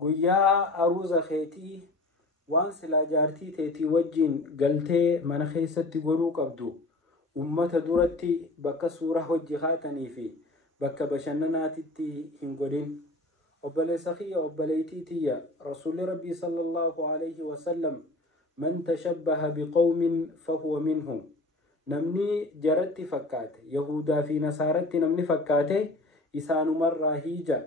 guyyaa aruuza keetii waan silaa jaartii teetii wajjin galtee mana keessatti godhuu qabdu ummata duratti bakka suuraa hojii kaatanii fi bakka bashannanaatitti hin godhin. obboleessa kiyya obboleettii tiyya rasuulli rabbii sallallahu alayhi wasallam man tashabbaha biqawmin fahuwa minhum, namni jaratti fakkaate yahudaa fi nasaaratti namni fakkaate isaanumarraa hiija.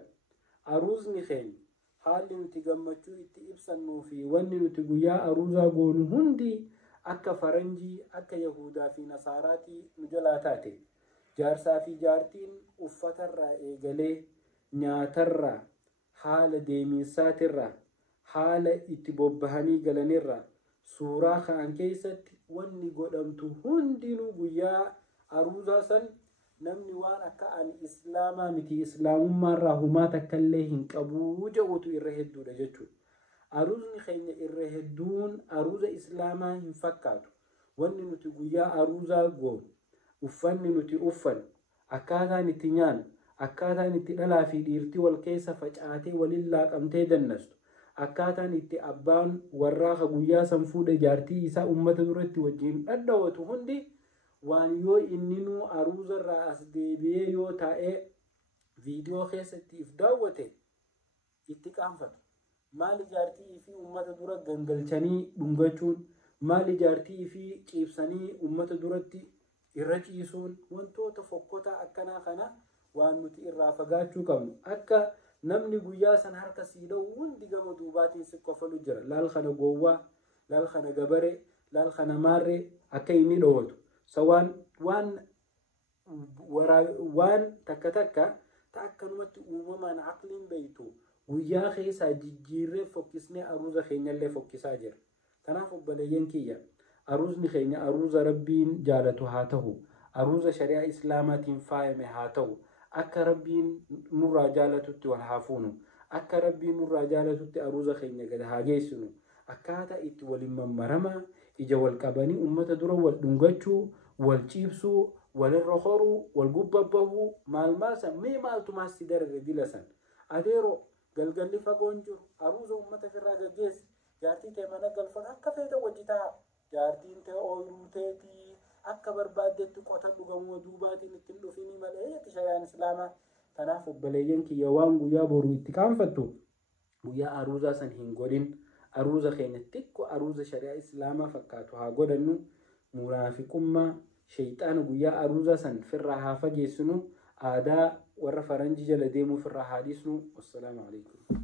aruuzni keenya haalli nuti gammachuu itti ibsannuu fi wanni nuti guyyaa aruuzaa goonu hundi akka faranjii akka yahudaa fi nasaaraatii nu jalaa taate. jaarsaa fi jaartiin uffatarraa eegalee nyaatarraa haala deeminsaatirraa haala itti bobbahanii galanirraa suuraa kaan keessatti wanni godhamtu hundinuu guyyaa aruuzaa san namni waan akka ani islaamaa miti islaamummaarraa humaa takkallee hin qabuu jedhutu irra hedduudha jechuudha. aruuzni keenya irra hedduun aruuza islaamaa hin fakkaatu. wanni nuti guyyaa aruuzaa goonu, uffanni nuti uffannu, akkaataan itti nyaannu, akkaataan itti dhalaa fi dhiirtii wal keessa facaatee waliin laaqamtee dannastu, akkaataan itti abbaan warraaqa guyyaa san fuudhe jaartii isaa ummata duratti wajjin dhadhawatu hundi waan yoo inninuu aruuzarraa as deebi'ee yoo taa'ee viidiyoo keessatti if daawwate itti qaanfatu. maali jaartii fi ummata dura gangalchanii dhungachuun, maali jaartii fi ciibsanii ummata duratti irra ciisuun, wantoota fokkotaa akkanaa kana waan nuti irraa fagaachuu qabnu. akka namni guyyaa san harka siidha'u hundi gama duubaatiin si qofalu jira. laal kana gowwaa, laal kana gabaree, laal kana maarree akka inni dhowwatu. waan takka takka ta akkanumatti uumamaan aqliin beeytu guyyaa keessaa jijjiirree fokkisnee aruuza keenyallee fokkisaa jira. kanaaf obboleeyyan kiyya aruuzni keenya aruuza rabbiin jaalatu haa ta'u, aruuza shari'aa islaamaatiin faayame haa ta'u, akka rabbiin nurraa jaalatutti wal haa fuunu, akka rabbiin nurraa jaalatutti aruuza keenya gad haa geessinu. akkaataa itti waliin mammaramaa ija wal qabanii ummata dura wal dhungachuu, wal ciibsuu, walirra horuu, wal gubbabbahuu, maal san mee maaltu maasti darbe dila san adeero galgalli fagoon jiru aruuza ummata firraa gaggeessi. jaartii ta'e mana galfan akka feeta wajjitaa, jaartiin ta'e ooyiruu teetii akka barbaaddetti qotan dhugamuu duubaatiin ittiin dhufini malee shari'aan islaamaa. kanaaf obboleeyyan kiyya waan guyyaa boruu itti qaanfattu guyyaa aruuzaa san hin godhin. aruuza keenya xiqqoo aruuza shari'aa islaamaa fakkaatu haa godhannu. munaafiqummaa shayxaana guyyaa aruuzaa san firraa haa fageessinu. aadaa warra faranjii jala deemuu firraa haa dhiisnu. wassalaamu alaikum.